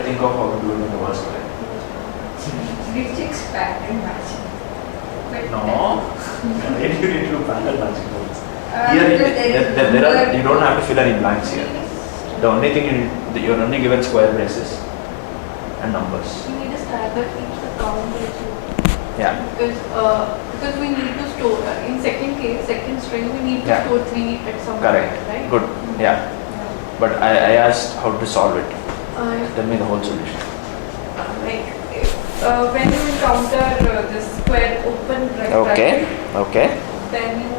think of how to do it in the worst way. Rejects pattern matching. But No. Where do you need to do pattern matching? Because Here, you don't have to fill any blanks here. The only thing you're only given square braces and numbers. We need a stack that keeps the count ratio. Yeah. Because we need to store in second string we need to Yeah. store 3 at some Correct. point, right? Good. Yeah. But I asked how to solve it. Tell me the whole solution. When you encounter this square open bracket, Okay. Okay. then you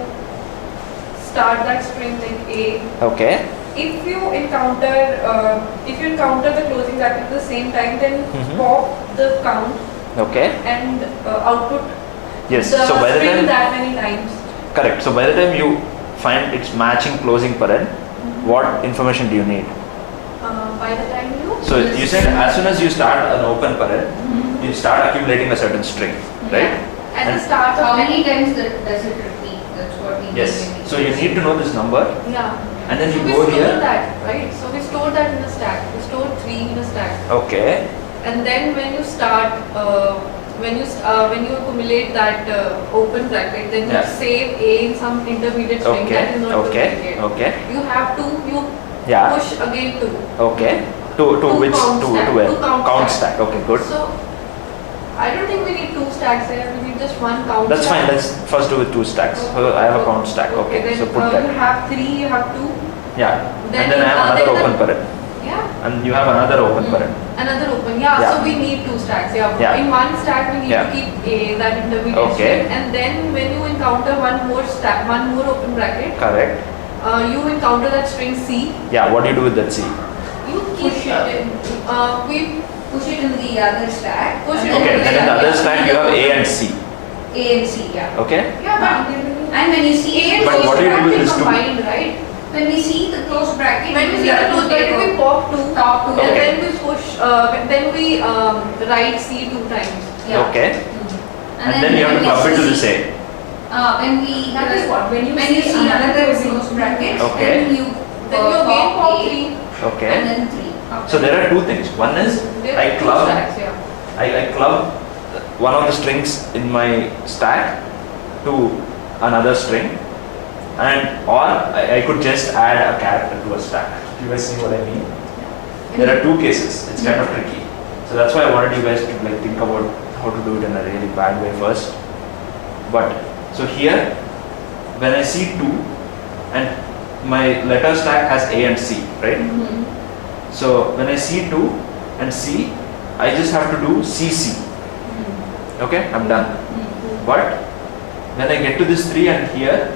start that string like A. Okay. If you encounter the closing bracket at the same time, then Mhm. pop the count Okay. and output Yes. the So by the string time that many times. correct. So by the time you find its matching closing paren, what information do you need? By the time you So you said as soon as you start an open paren, you start accumulating a certain string, right? at the And start of how many times does it repeat? That's what we Yes. need. So you need to know this number, Yeah. and then So you we go store here. that, right? So we store that in the stack. We store 3 in a stack. Okay. And then when you start, when you accumulate that open bracket, then Yeah. you save A in some intermediate string Okay. that is not Okay. duplicated. Okay. You have to, you Yeah. push again 2. Okay. To Two which count to stack. where? Two count Count stack. stack. Okay. Good. So I don't think we need 2 stacks here. We need just 1 count That's stack. fine. Let's first do with 2 stacks. So I have a count stack. Okay. Then So put you that. have 3. You have 2. Yeah. Then And then I have then another the- open paren. Yeah. And you have another open paren. Another open, yeah. Yeah. So we need 2 stacks, yeah. Yeah. In one stack we need Yeah. to keep A, that intermediate Okay. string, and then when you encounter one more stack, one more open bracket, Correct. you encounter that string C. Yeah. What do you do with that C? You keep Push it in. we Push it in the other stack. Push and it then Okay. in Then in the other stack you have A and C. A and C, yeah. Okay. yeah, And when you see A and But C what do you do should with be this two? combined, right? when we see the closed bracket, When we see the close bracket, we pop 2, top two. and Okay. then we push, then we write C 2 times. Yeah. Okay. And then you have to when we club it to the see- same. When we That is what, when you see see another another closed bracket, Okay. then you again pop A 3. Okay. and then 3. So there are 2 things. One is There I are 2 club stacks, yeah. I club one of the strings in my stack to another string, and or I could just add a character to a stack. Do you guys see what I mean? There are 2 cases. It's kind of tricky. So that's why I wanted you guys to like think about how to do it in a really bad way first. But so here, when I see 2, and my letter stack has A and C, right? So when I see 2 and C, I just have to do CC. Okay, I'm done. But when I get to this 3 and here,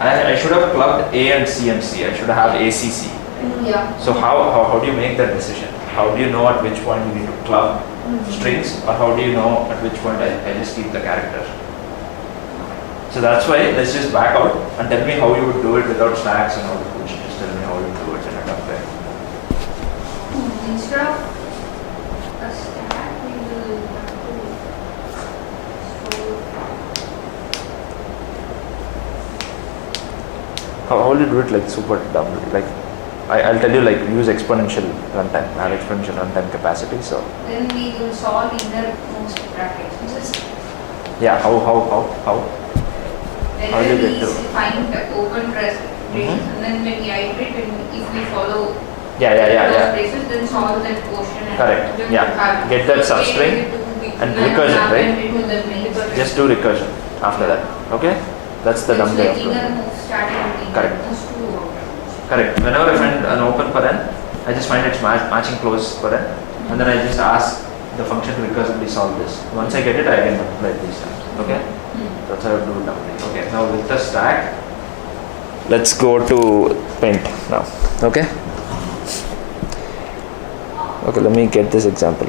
I should have clubbed A and C and C. I should have ACC. Yeah. So how do you make that decision? How do you know at which point you need to club strings, or how do you know at which point I just keep the character? So that's why let's just back out and tell me how you would do it without stacks and all the bullshit. Just tell me how you do it in a tough way. Instead of a stack, we will have to store. How will you do it like super dumb? Like I'll tell you, like use exponential runtime. I have exponential runtime capacity. So Then we will solve innermost brackets. Just yeah, how? How do you whenever get we to- find the open braces, and then when we iterate, and if we follow Yeah. those braces, then solve that portion. And Correct. then Yeah. have- Get that substring and recursion, have right? it into the main. Just do recursion after that. Okay? That's the dumb It's way like of doing it. innermost starting with Correct. innermost to outermost. Correct. Whenever I find an open paren, I just find its matching close paren, and then I just ask the function to recursively solve this. Once I get it, I can multiply it these times. Okay? That's how I do it now. Okay. Now with the stack, let's go to Paint now. Okay? Okay, let me get this example.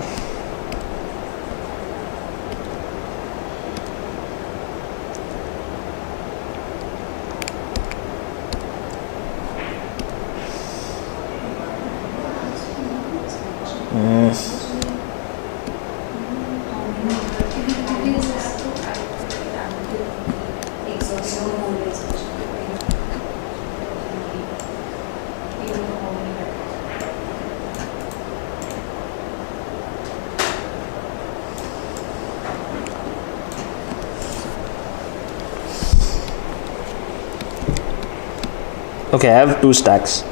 Okay, I have two stacks.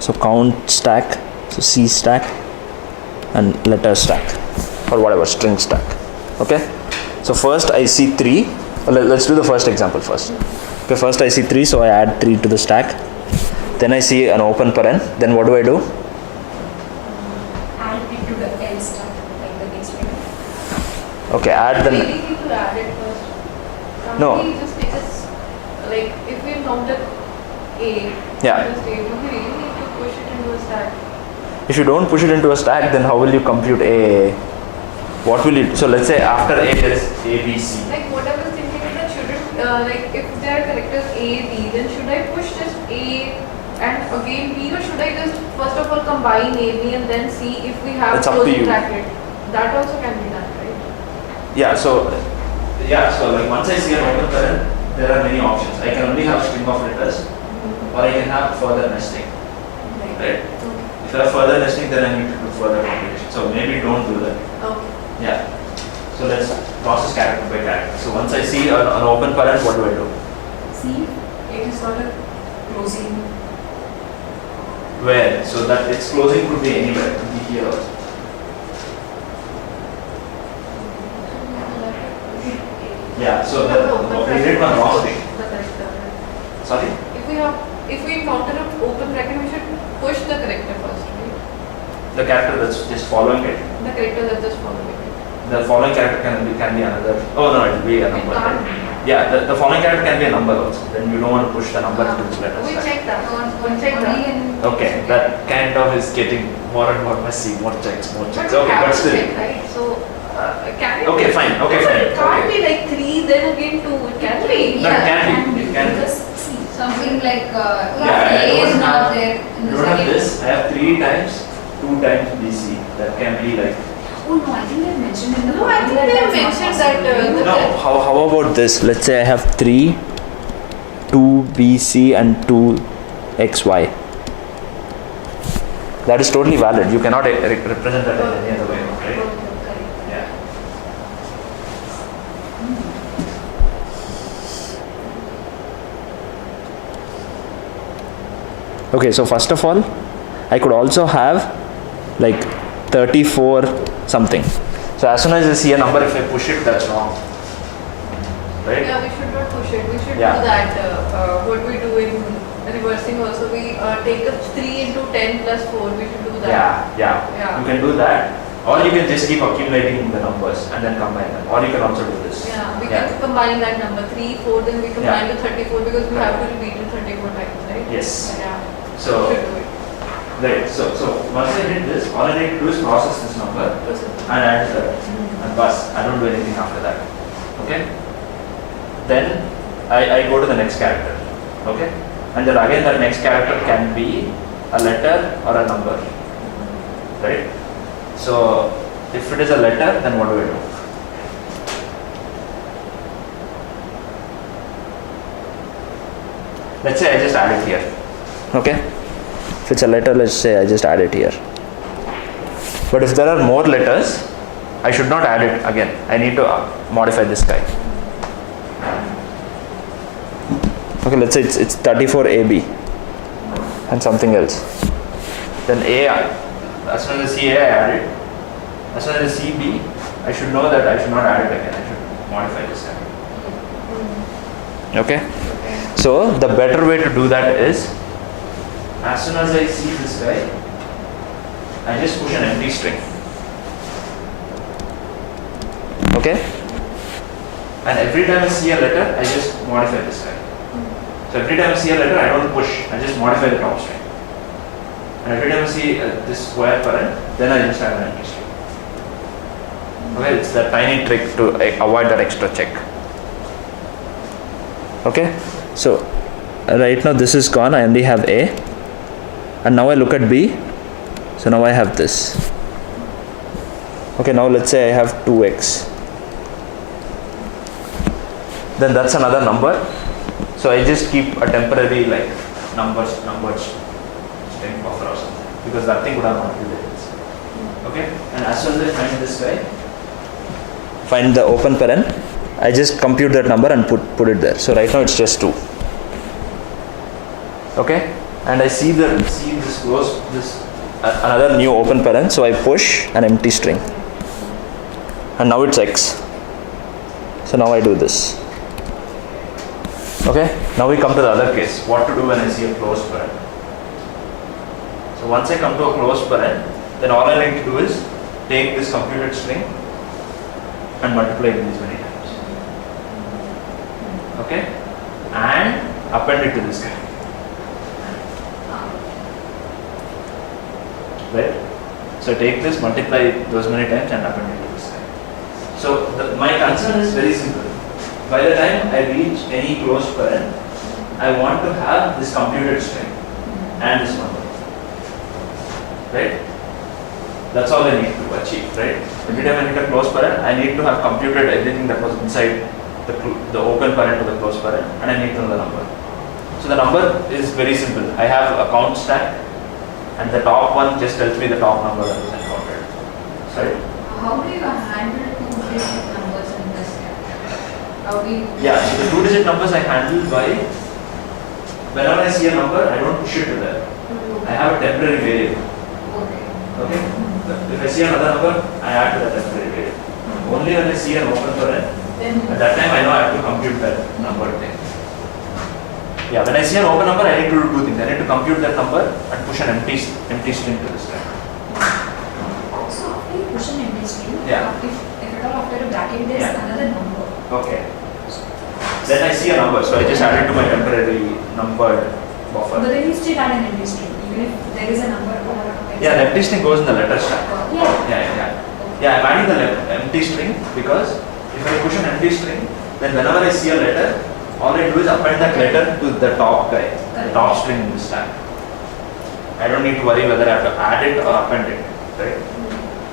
So count stack, so C stack and letter stack or whatever, string stack. Okay, so first I see 3. Let's do the first example first. Okay, first I see 3, so I add 3 to the stack. Then I see an open paren. Then what do I do? Add it to the L stack, like the next line. Okay, add We the. really need to add it first. No. Can't we just take us, like, if we encounter A, Yeah. just A, don't we really need to push it into a stack? If you don't push it into a stack, then how will you compute A? What will you? So let's say after A there is A, B, C. Like, what I was thinking is that shouldn't, like, if there are characters A, B, then should I push just A and again B, or should I just first of all combine A, B and then see if we have It's up to you. closing bracket? That also can be done, right? So like once I see an open paren, there are many options. I can only have string of letters, or I can have further nesting. Right. Right? Okay. If I have further nesting, then I need to do further computation. So maybe don't do that. Okay. Yeah. So let's process character by character. So once I see an open paren, what do I do? See, it is not a closing. Where? So that its closing could be anywhere. It could be here also. Yeah. So we did one wrong thing. The character. Sorry. If we encounter an open bracket, we should push the character first, right? The character that's just following it. The character that's just following it. The following character can be another. Oh no, it will be a It number. can't. Yeah. The following character can be a number also. Then you don't want to push the number into the letter We stack. check that. One Check only that. in. Okay, that kind of is getting more and more messy. More checks, more But checks. we Okay, have but to still. check, right? So, can it? Okay, fine. Okay, No, fine. It can't Okay. be like 3, then again 2. It can be. No, it can be. It can be. Because see, something like Yeah, I A is don't not have- there in You the don't have second. this. I have 3 times 2 times BC. That can be like. Oh no, I think they mentioned in the. No, I think they formula that's mentioned not that, possible. No. How about this? Let's say I have 3, 2 BC and 2 XY. That is totally valid. You cannot represent that in any other way, right? Yeah. Okay, so first of all, I could also have like 34 something. So as soon as I see a number, if I push it, that's wrong. Right? Yeah, we should not push it. We should Yeah. do that. What we do in reversing also, we take up 3 into 10 plus 4. We should do that. Yeah. Yeah. You can do that. Or you can just keep accumulating the numbers and then combine them. Or you can also do this. Yeah, we can combine that number 3, 4, then we combine with 34 because we have to repeat it 34 times, right? Yes. Yeah. So, we should do it. right. So once I did this, all I need to do is process this number Proceed. and add the and bus. I don't do anything after that. Okay? Then I go to the next character. Okay? And then again that next character can be a letter or a number. Right? So if it is a letter, then what do I do? Let's say I just add it here. Okay? If it's a letter, let's say I just add it here. But if there are more letters, I should not add it again. I need to modify this guy. Okay, let's say it's 34AB and something else. Then A, as soon as I see A, I add it. As soon as I see B, I should know that I should not add it again. I should modify this guy. Okay? So the better way to do that is, as soon as I see this guy, I just push an empty string. Okay? And every time I see a letter, I just modify this guy. So every time I see a letter, I don't push, I just modify the top string. And every time I see this square paren, then I just add an empty string. Okay, it's that tiny trick to avoid that extra check. Okay, so right now this is gone, I only have A. And now I look at B, so now I have this. Okay, now let's say I have 2x. Then that's another number. So I just keep a temporary like numbered string buffer or something, because that thing would have not been there. Okay, and as soon as I find this guy, find the open paren, I just compute that number and put it there. So right now it's just 2. Okay, and I see this close this another new open parent, so I push an empty string, and now it's X. So now I do this. Okay, now we come to the other case. What to do when I see a closed parent? So once I come to a closed parent, then all I need to do is take this computed string and multiply it these many times. Okay, and append it to this guy. Right? So take this, multiply those many times and append it to this guy. So my concern is very simple. By the time I reach any closed parent, I want to have this computed string and this number. Right? That's all I need to achieve, right? Every time I hit a closed parent, I need to have computed everything that was inside the open parent to the closed parent, and I need to know the number. So the number is very simple. I have a count stack, and the top one just tells me the top number that is encountered. Right? How do you handle 2-digit numbers in this step? How do you? Yeah, so the 2-digit numbers I handle by, whenever I see a number, I don't push it to there. I have a temporary variable. Okay. Okay? If I see another number, I add to that temporary variable. Only when I see an open parent, Then at that time I know I have to compute that number thing. Yeah, when I see an open number, I need to do two things. I need to compute that number and push an empty string to this guy. So after you push an empty string, Yeah. if at all after a bracket there is Yeah. another number. Okay. Then I see a number, so I just add it to my temporary numbered But buffer. then you still add an empty string, even if there is a number or Yeah, the empty string goes in the letter stack. Yeah. Yeah, I'm adding the empty string because if I push an empty string, then whenever I see a letter, all I do is append that letter to the top guy, the top string in the stack. I don't need to worry whether I have to add it or append it, right?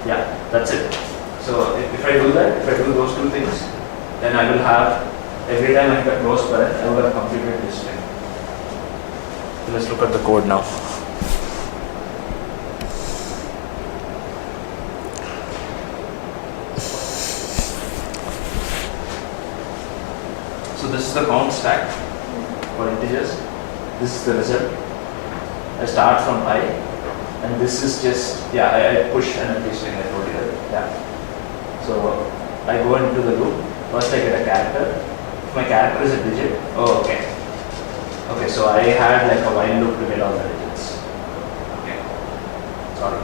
Yeah, that's it. So if I do that, if I do those two things, then I will have, every time I hit a close parent, I will have completed this string. So let's look at the code now. So this is the count stack for integers. This is the result. I start from I, and this is just, yeah, I push an empty string, I told you that. Yeah. So I go into the loop. First I get a character. If my character is a digit, oh, okay. Okay, so I had like a while loop to get all the digits. Okay. Sorry.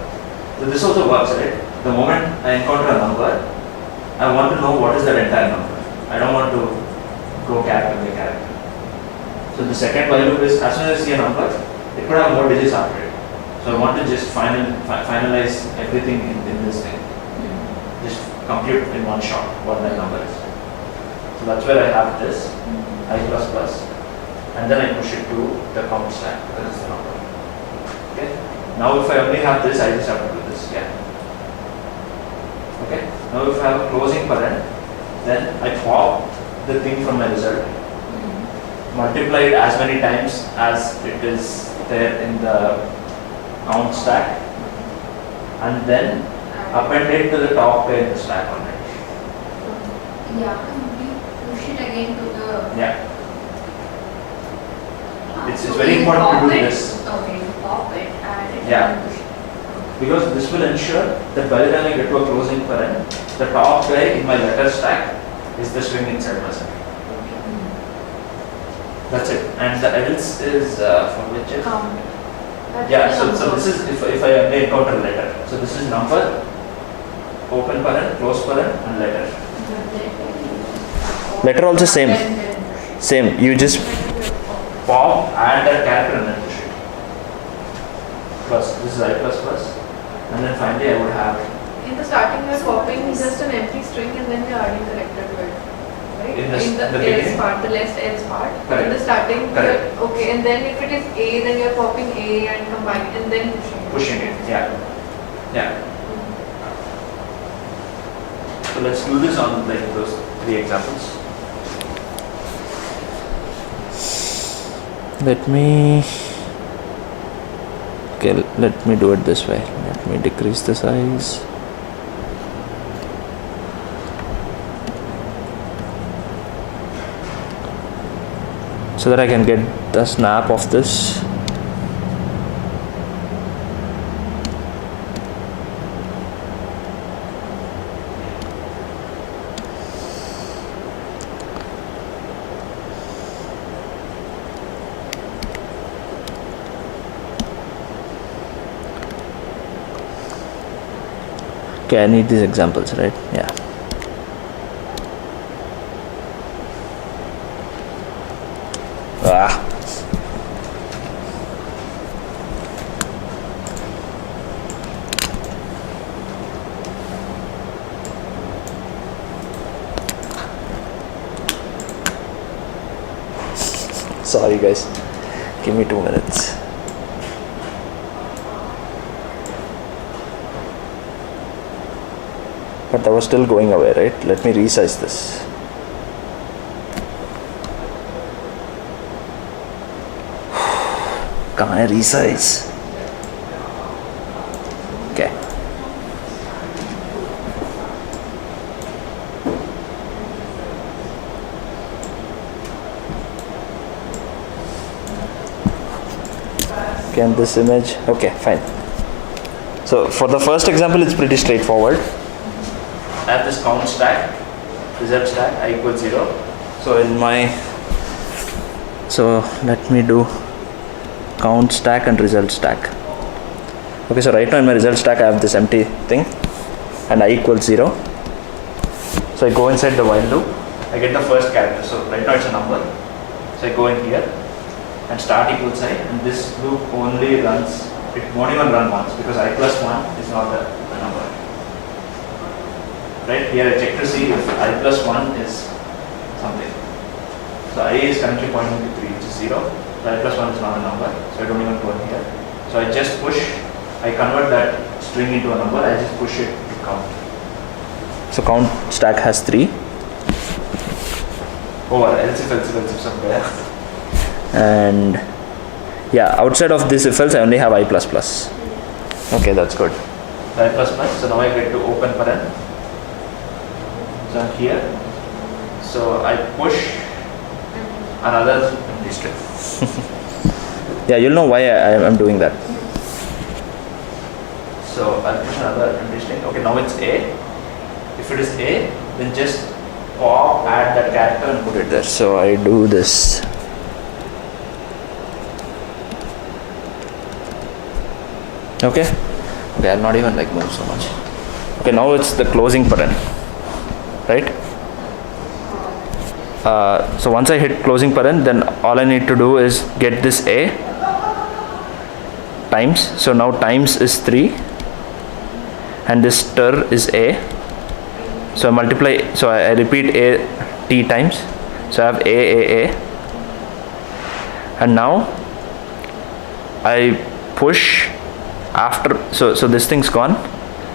So this also works, right? The moment I encounter a number, I want to know what is that entire number. I don't want to go character by character. So the second while loop is, as soon as I see a number, it could have more digits after it. So I want to just finalize everything in this thing. Just compute in one shot what that number is. So that's where I have this, I++, and then I push it to the count stack, that is the number. Okay. Now if I only have this, I just have to do this, yeah. Okay. Now if I have a closing parent, then I pop the thing from my result, multiply it as many times as it is there in the count stack, and then append it to the top guy in the stack on it. Yeah, we push it again to the. Yeah. It's So very you important to pop do it. this. Okay, you pop it and it Yeah. will push it. Because this will ensure that by the time I get to a closing parent, the top guy in my letter stack is the string inside myself. That's it. And the else is for which is? Count. That's Yeah, the so number. this is if I only encounter a letter. So this is number, open parent, close parent, and letter. Letter also same. Same. You just pop, add that character and then push it. Plus, this is I++. And then finally I would have, In the starting, we are copying just an empty string and then we are adding character to it. Right? In the else beginning? part, the left else part. Correct. In the starting, we Correct. are, okay, and then if it is A, then you are copying A and combining and then pushing it. yeah. Yeah. So let's do this on like those 3 examples. Let me do it this way. Let me decrease the size. So that I can get the snap of this. Okay, I need these examples, right? Yeah. Ah. Sorry guys, give me 2 minutes. But that was still going away, right? Let me resize this. Can I resize? Okay. And this image, okay, fine. So for the first example, it's pretty straightforward. I have this count stack, result stack, I equals 0. So let me do count stack and result stack. Okay, so right now in my result stack, I have this empty thing and I equals 0. So I go inside the while loop, I get the first character. So right now it's a number. So I go in here and start equals I, and this loop only runs, it won't even run once because I plus 1 is not a number. Right, here I check to see if I plus 1 is something. So I is currently pointing to 3, which is 0. So I plus 1 is not a number, so I don't even go in here. So I just push, I convert that string into a number, I just push it to count. So count stack has 3. Over, else if somewhere. And yeah, outside of this if else I only have I plus plus. Okay, that's good. I plus plus, so now I get to open paren. So I'm here. So I push another empty string. Yeah, you'll know why I'm doing that. So I'll push another empty string. Okay, now it's A. If it is A, then just pop, add that character and put it there. So I do this. Okay, I'll not even move so much. Okay, now it's the closing paren, right? So once I hit closing paren, then all I need to do is get this A times. So now times is 3 and this stir is A. So I multiply, so I repeat A T times. So I have A. And now I push after, so this thing's gone.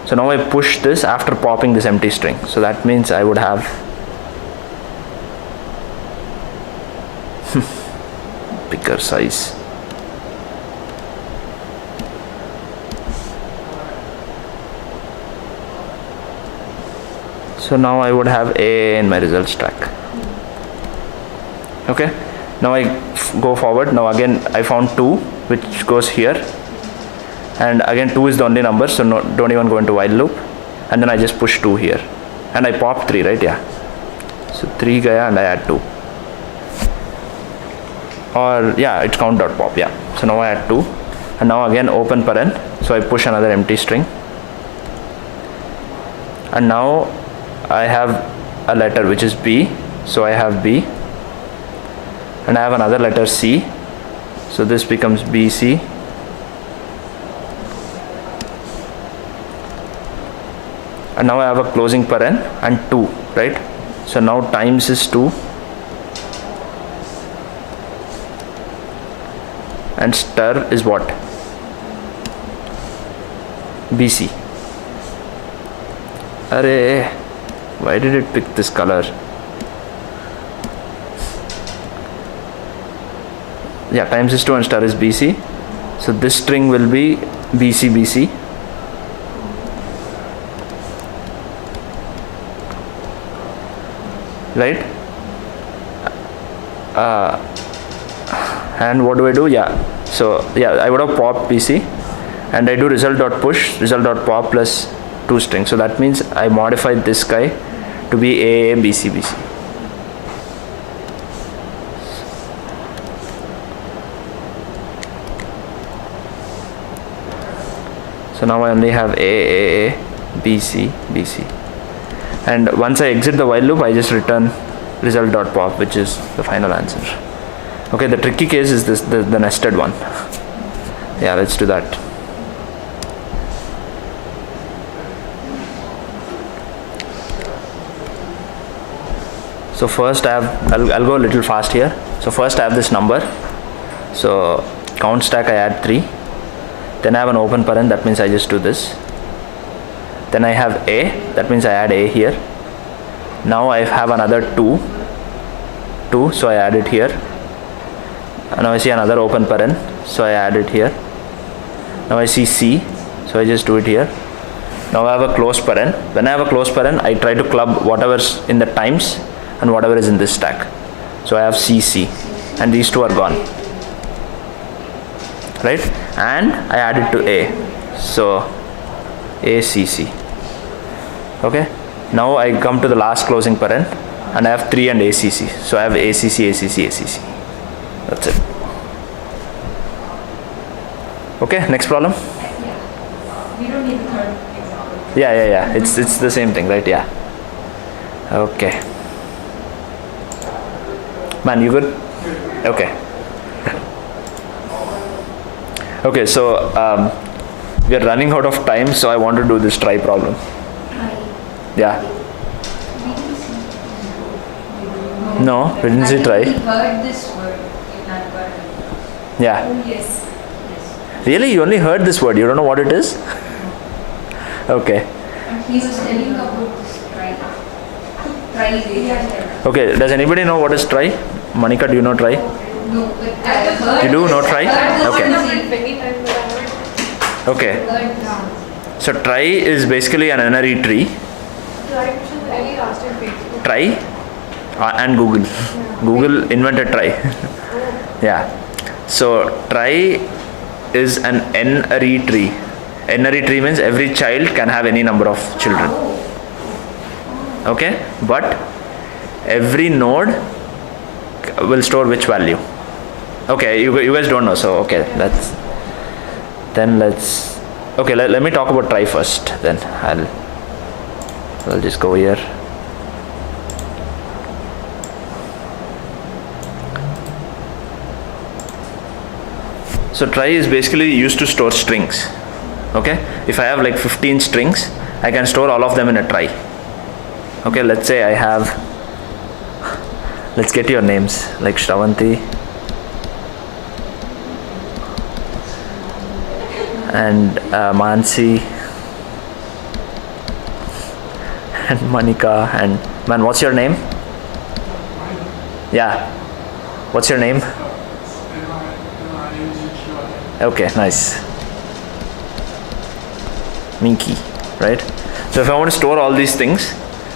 So now I push this after popping this empty string. So that means I would have bigger size. So now I would have A in my result stack. Okay, now I go forward. Now again I found 2 which goes here. And again 2 is the only number, so don't even go into while loop. And then I just push 2 here. And I pop 3, right? Yeah. So 3 gaya and I add 2. Or yeah, it's count.pop, yeah. So now I add 2. And now again open paren. So I push another empty string. And now I have a letter which is B. So I have B. And I have another letter C. So this becomes BC. And now I have a closing paren and 2, right? So now times is 2 and stir is what? BC. Array, why did it pick this color? Yeah, times is 2 and star is BC. So this string will be BC. Right? And what do I do? Yeah. So yeah, I would have popped BC and I do result.push, result.pop plus 2 strings. So that means I modified this guy to be A, BC. So now I only have A. BC, BC. And once I exit the while loop, I just return result.pop, which is the final answer. Okay, the tricky case is this, the nested one. Yeah, let's do that. So first I'll go a little fast here. So first I have this number. So count stack I add 3. Then I have an open parent, that means I just do this. Then I have A, that means I add A here. Now I have another 2, so I add it here. And now I see another open parent, so I add it here. Now I see C, so I just do it here. Now I have a closed parent. When I have a closed parent, I try to club whatever's in the times and whatever is in this stack. So I have CC, and these two are gone. Right? And I add it to A. So ACC. Okay? Now I come to the last closing parent and I have 3 and ACC. So I have ACC, ACC, ACC. That's it. Okay, next problem? Yeah. We don't need the third example. Yeah. It's the same thing, right? Yeah. Okay. Man, you good? Okay. Okay, so we are running out of time, so I want to do this try problem. Try. Yeah. We didn't see. No, we didn't say try. We heard this word in our word. Yeah. Oh, yes. Yes. Really? You only heard this word. You don't know what it is? Okay. And he was telling about this try. Try data. Okay. Does anybody know what is try? Monica, do you know try? No, but I heard. You do know try? Okay. Many times that I heard. Okay. Heard now. So try is basically an n-ary tree. Try question very last in Facebook. Try and Google. Google invented try. Yeah. So try is an n-ary tree. N-ary tree means every child can have any number of children. Okay? But every node will store which value? Okay, you guys don't know, so okay, let's okay, let me talk about try first, then I'll just go here. So try is basically used to store strings. Okay, if I have like 15 strings, I can store all of them in a try. Okay, let's say I have, let's get your names, like Shravanti and Mansi and Monica and man, what's your name? Yeah, what's your name? Okay, nice. Minky, right? So if I want to store all these things,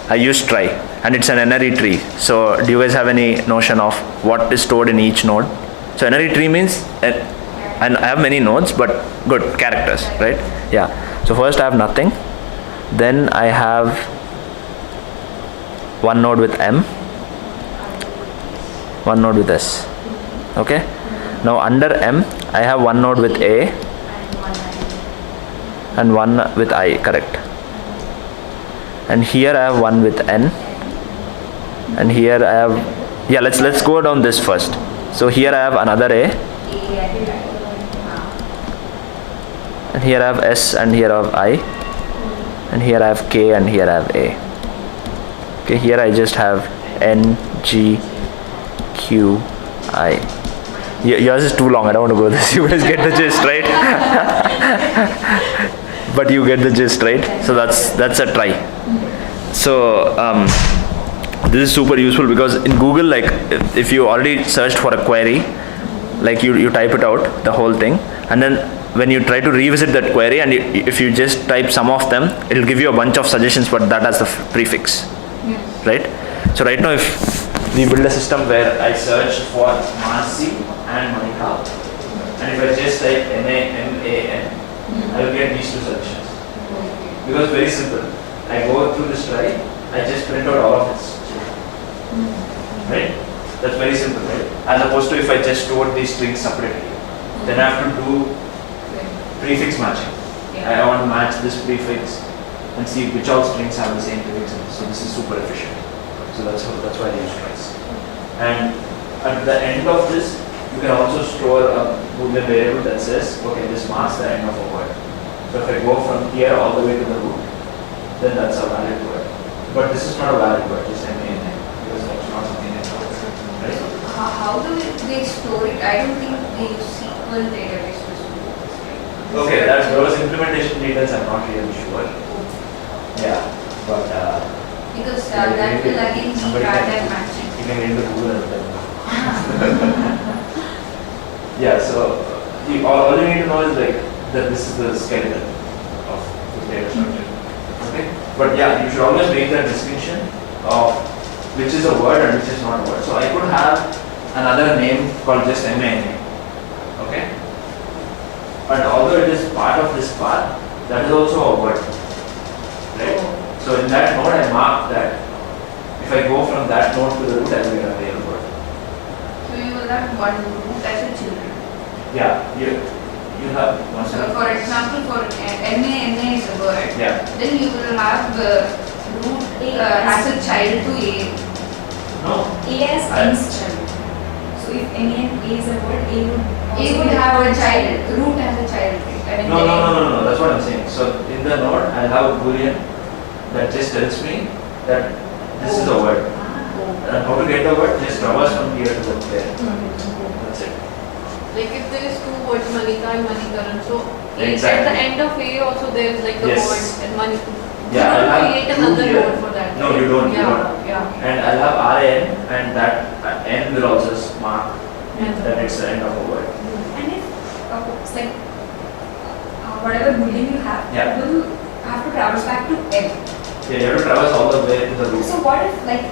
I use try, and it's an n-ary tree. So do you guys have any notion of what is stored in each node? So n-ary tree means, and I have many nodes, but good, characters, right? Yeah. So first I have nothing, then I have one node with M, one node with S. Okay. Now under M, I have one node with A and one with I, correct. And here I have one with N, and here I have, yeah, let's go down this first. So here I have another A, and here I have S, and here I have I, and here I have K, and here I have A. Okay, here I just have N, G, Q, I. Yours is too long, I don't want to go this. You guys get the gist, right? But you get the gist, right? So that's a try. So this is super useful because in Google, like if you already searched for a query, like you type it out, the whole thing, and then when you try to revisit that query, and if you just type some of them, it'll give you a bunch of suggestions, but that has the prefix, right? So right now, if we build a system where I search for Mansi and Monica, and if I just type M-A-M-A-N, I will get these two suggestions. Because very simple. I go through this try, I just print out all of this. Right? That's very simple, right? As opposed to if I just store these strings separately. Then I have to do prefix matching. I want to match this prefix and see which all strings have the same prefix in it. So this is super efficient. So that's why they use tries. And at the end of this, you can also store a Boolean variable that says, okay, this marks the end of a word. So if I go from here all the way to the root, then that's a valid word. But this is not a valid word, just MAN, because that's not something that counts. Right? How do they store it? I don't think they use SQL database to store this, right? Okay, those implementation details I'm not really sure. Yeah, but Because that will again be somebody pattern matching. you can read the Google and tell me. Yeah, so all you need to know is like that this is the skeleton of the data structure. Okay, but yeah, you should always make that distinction of which is a word and which is not a word. So I could have another name called just MAN. Okay, but although it is part of this path, that is also a word. Right? So in that node, I mark that. If I go from that node to the root, I will get a real word. So you will have one root as a children. Yeah, you have one. So for example, for NA is a word, Yeah. then you will have the root as a child to A. No. A as n's child. So if any A is a word, A would A would have a child, root as a child. I mean, No. That's what I'm saying. So in the node, I'll have a boolean that just tells me that this is a word. And how to get the word? Just traverse from here to there. That's it. Like if there is two words, Malika and Manikaran, so Exactly. at the end of A also there is like the Yes. word and Manika. Yeah, You I'll have to have create root another here. node for that. No, right? you don't, you Yeah, don't. yeah. And I'll have RN, and that N will also mark And that it's the end of a word. And if it's like whatever boolean you have, Yeah. that will have to traverse back to M. Yeah, you have to traverse all the way to the root. So what if like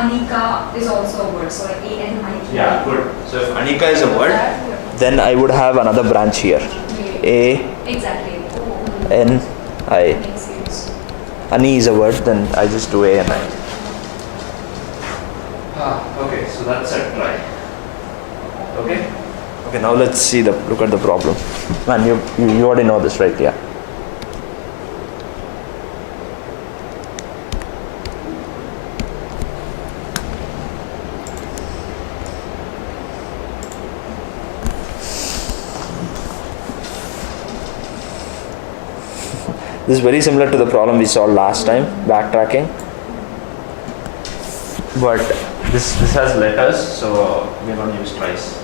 Anika is also a word? So like ANIK. Yeah, good. So if Anika is a word, that, yeah. then I would have another branch here. A Exactly. N I. Makes sense. Ani is a word, then I just do A and I. Okay, so that's a try. Okay? Okay, now let's see look at the problem. Man, you already know this, right? Yeah. This is very similar to the problem we saw last time, backtracking. But this has letters, so we're going to use tries.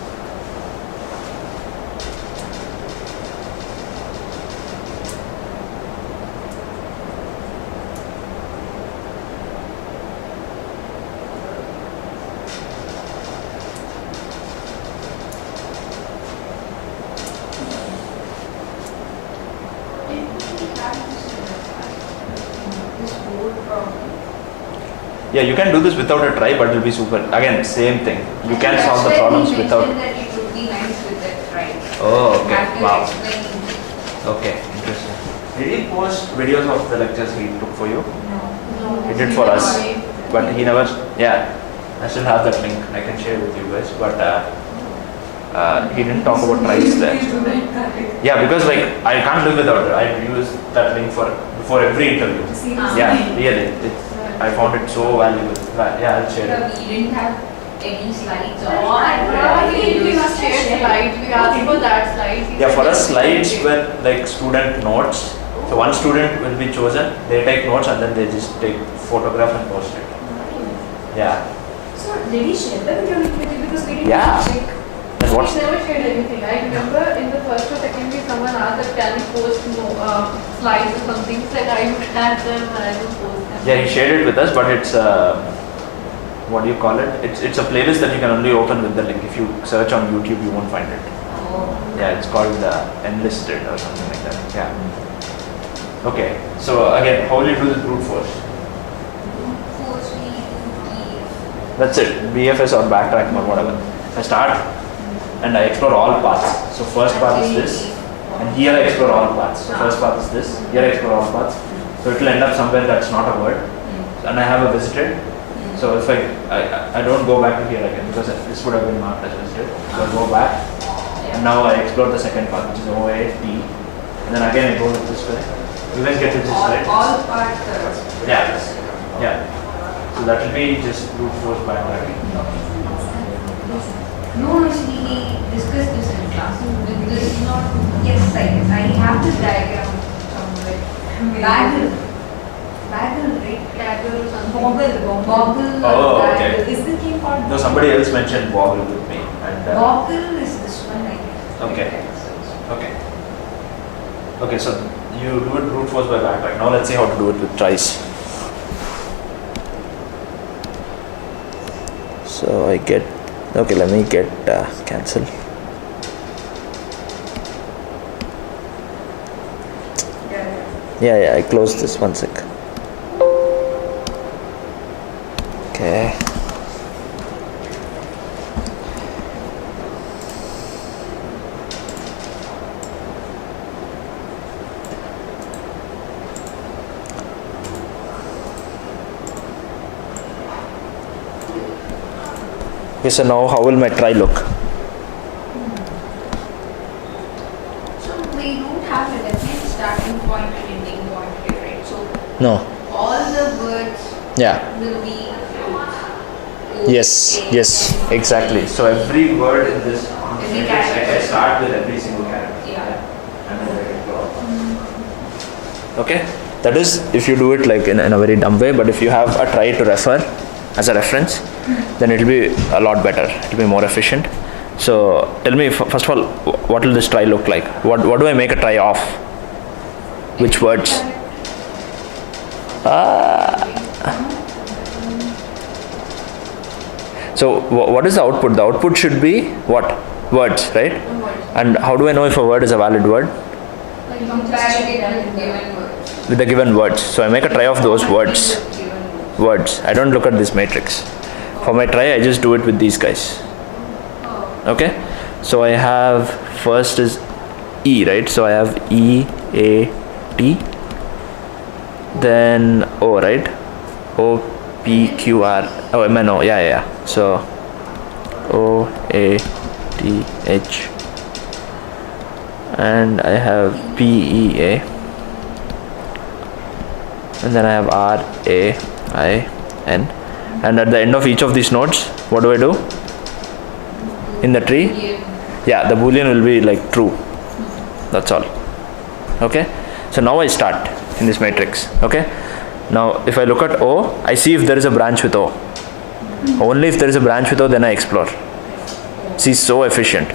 Yeah, you can do this without a try, but it will be super. Again, same thing. You can solve the problems without. That it would be nice with that, right? Oh, okay. After Wow. explaining. Okay, interesting. Did he post videos of the lectures he took for you? No. He did for us, but he never. Yeah, I still have that link. I can share with you guys, but he didn't talk about tries there. Yeah, because like I can't live without it. I use that link before every interview. Yeah, really. I found it so valuable. Yeah, I'll share it. We didn't have any slides or. We must share slides. We asked for that slides. He Yeah, said for us, yes, slides okay. were like student notes. So one student will be chosen. They take notes and then they just take photograph and post it. Yeah. So did he share the video link with you because we didn't Yeah. check? And He's what's never shared anything. I remember in the first or second week someone asked that can you post slides or something. He said I would add them and I will post them. Yeah, he shared it with us, but it's what do you call it? It's a playlist that you can only open with the link. If you search on YouTube, you won't find it. Oh. Yeah, it's called Enlisted or something like that. Yeah. Okay. So again, how will you do this brute force? Force me to That's it. BFS or backtracking or whatever. I start and I explore all paths. So first path is this, and here I explore all paths. So first path is this. Here I explore all paths. So it will end up somewhere that's not a word, and I have a visited. So if I don't go back to here again because this would have been marked as visited. So I go back, and now I explore the second path, which is OA T, and then again I go this way, You guys get the gist, right? All parts are. Yeah. Yeah. So that will be just brute force by bracket. No, actually, we discussed this in class. This is not. Yes, I guess. I have this diagram somewhere. Bagel. Bagel, right? Bagel or something. Boggle. Oh, or okay. bagel. Is the name called? No, somebody else mentioned boggle with me. And, Boggle is this one, I guess. Okay. Okay. Okay, so you do it brute force by backtrack. Now let's see how to do it with tries. So I get, okay, let me get cancel. Yeah, I closed this, one sec. Okay. Okay, so now how will my try look? So we don't have a definite starting point and ending point here, right? So No. all the words Yeah. will be. Yes, exactly. So every word in this Every matrix, character. I start with every single character. Yeah. And then let it go. Okay? That is if you do it like in a very dumb way, but if you have a try to refer as a reference, then it will be a lot better. It will be more efficient. So tell me, first of all, what will this try look like? What do I make a try of? Which words? So what is the output? The output should be what? Words, right? And how do I know if a word is a valid word? Compare it with given words. With the given words. So I make a try of those words. Given words. Words. I don't look at this matrix. For my try, I just do it with these guys. Okay? So I have, first is E, right? So I have E, A, T. Then O, right? O, P, Q, R. Oh, M-N-O. Yeah. So O, A, T, H. And I have P, E, A. And then I have R, A, I, N. And at the end of each of these nodes, what do I do? In the tree? Yeah, the boolean will be like true. That's all. Okay? So now I start in this matrix. Okay? Now if I look at O, I see if there is a branch with O. Only if there is a branch with O, then I explore. See, so efficient.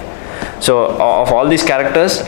So of all these characters,